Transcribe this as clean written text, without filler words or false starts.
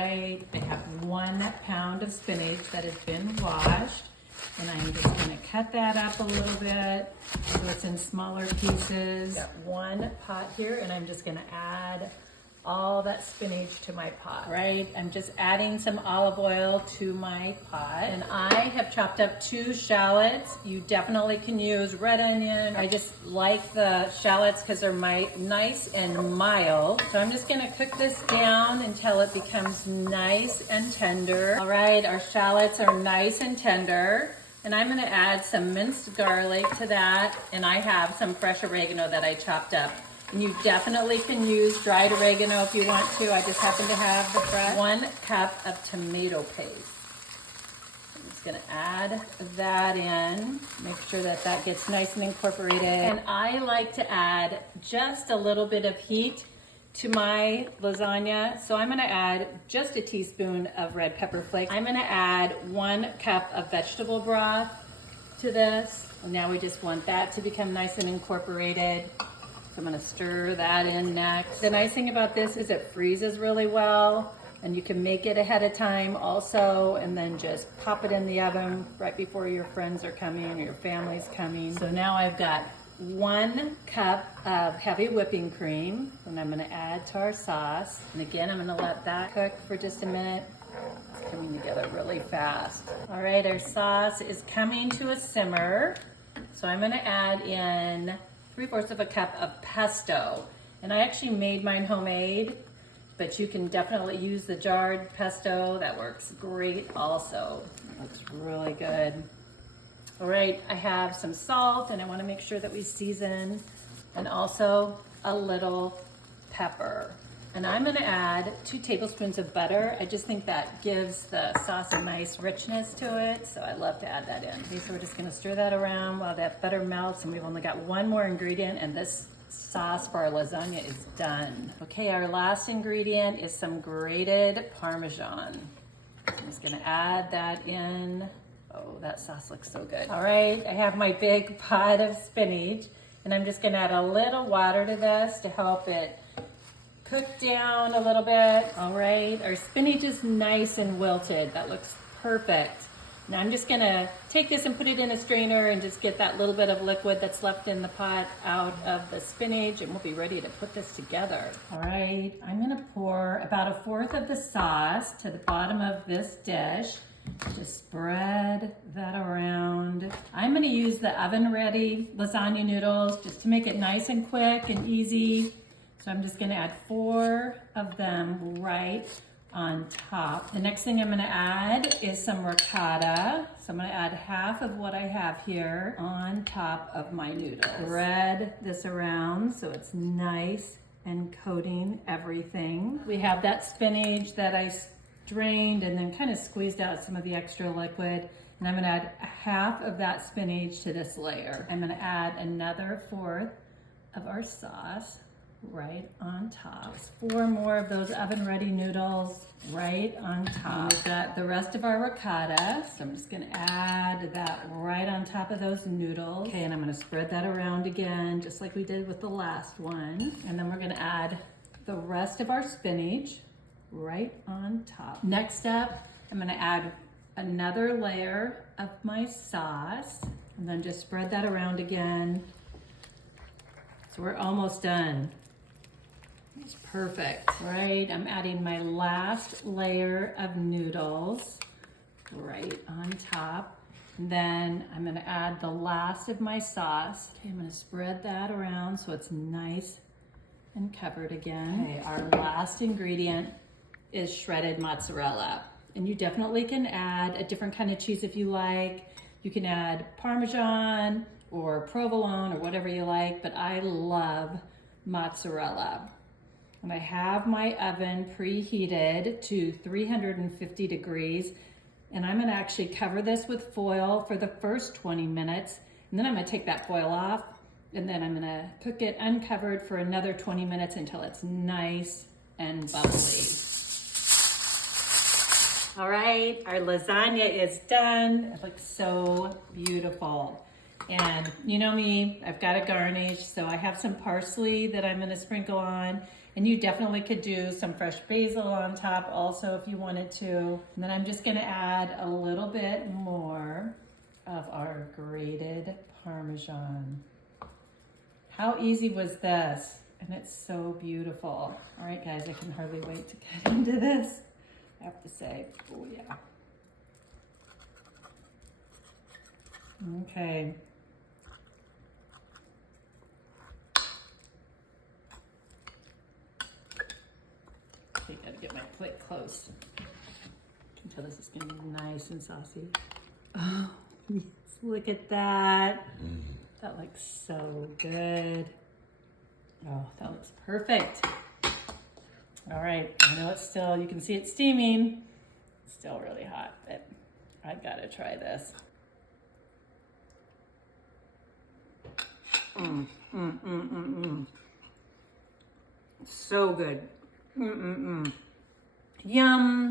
right, I have 1 pound of spinach that has been washed. And I'm just gonna cut that up a little bit so it's in smaller pieces. Got 1 pot here, and I'm just gonna add all that spinach to my pot. Right, I'm just adding some olive oil to my pot. And I have chopped up 2 shallots. You definitely can use red onion. I just like the shallots because they're nice and mild. So I'm just gonna cook this down until it becomes nice and tender. All right, our shallots are nice and tender. And I'm gonna add some minced garlic to that. And I have some fresh oregano that I chopped up. And you definitely can use dried oregano if you want to. I just happen to have the fresh. 1 cup of tomato paste. I'm just gonna add that in. Make sure that that gets nice and incorporated. And I like to add just a little bit of heat to my lasagna. So I'm gonna add just a teaspoon of red pepper flakes. I'm gonna add 1 cup of vegetable broth to this. And now we just want that to become nice and incorporated. So I'm gonna stir that in next. The nice thing about this is it freezes really well, and you can make it ahead of time also, and then just pop it in the oven right before your friends are coming or your family's coming. So now I've got 1 cup of heavy whipping cream, and I'm gonna add to our sauce. And again, I'm gonna let that cook for just a minute. It's coming together really fast. All right, our sauce is coming to a simmer. So I'm gonna add in 3/4 of a cup of pesto. And I actually made mine homemade, but you can definitely use the jarred pesto. That works great also. It looks really good. All right, I have some salt, and I wanna make sure that we season, and also a little pepper. And I'm gonna add 2 tablespoons of butter. I just think that gives the sauce a nice richness to it, so I love to add that in. Okay, so we're just gonna stir that around while that butter melts, and we've only got 1 more ingredient, and this sauce for our lasagna is done. Okay, our last ingredient is some grated Parmesan. I'm just gonna add that in. Oh, that sauce looks so good. All right, I have my big pot of spinach, and I'm just gonna add a little water to this to help it cook down a little bit. All right, our spinach is nice and wilted. That looks perfect. Now I'm just gonna take this and put it in a strainer and just get that little bit of liquid that's left in the pot out of the spinach, and we'll be ready to put this together. All right, I'm gonna pour about 1/4 of the sauce to the bottom of this dish. Just spread that around. I'm gonna use the oven-ready lasagna noodles just to make it nice and quick and easy. So I'm just gonna add 4 of them right on top. The next thing I'm gonna add is some ricotta. So I'm gonna add half of what I have here on top of my noodles. Spread this around so it's nice and coating everything. We have that spinach that I drained and then kind of squeezed out some of the extra liquid. And I'm gonna add half of that spinach to this layer. I'm gonna add another 1/4 of our sauce right on top. Just 4 more of those oven-ready noodles right on top. We've got the rest of our ricotta, so I'm just gonna add that right on top of those noodles. Okay, and I'm gonna spread that around again, just like we did with the last one. And then we're gonna add the rest of our spinach right on top. Next up, I'm gonna add another layer of my sauce, and then just spread that around again. So we're almost done. It's perfect. Right, I'm adding my last layer of noodles right on top. And then I'm gonna add the last of my sauce. Okay, I'm gonna spread that around so it's nice and covered again. Okay, our last ingredient is shredded mozzarella. And you definitely can add a different kind of cheese if you like. You can add Parmesan or provolone or whatever you like, but I love mozzarella. And I have my oven preheated to 350 degrees, and I'm gonna actually cover this with foil for the first 20 minutes, and then I'm gonna take that foil off, and then I'm gonna cook it uncovered for another 20 minutes until it's nice and bubbly. All right, our lasagna is done. It looks so beautiful. And you know me, I've got a garnish, so I have some parsley that I'm gonna sprinkle on. And you definitely could do some fresh basil on top also if you wanted to. And then I'm just gonna add a little bit more of our grated Parmesan. How easy was this? And it's so beautiful. All right, guys, I can hardly wait to get into this. I have to say, oh yeah. Okay. I gotta get my plate close. I can tell this is gonna be nice and saucy. Oh, yes, look at that. That looks so good. Oh, that looks perfect. All right, I know it's still, you can see it steaming. It's still really hot, but I gotta try this. So good. Yum.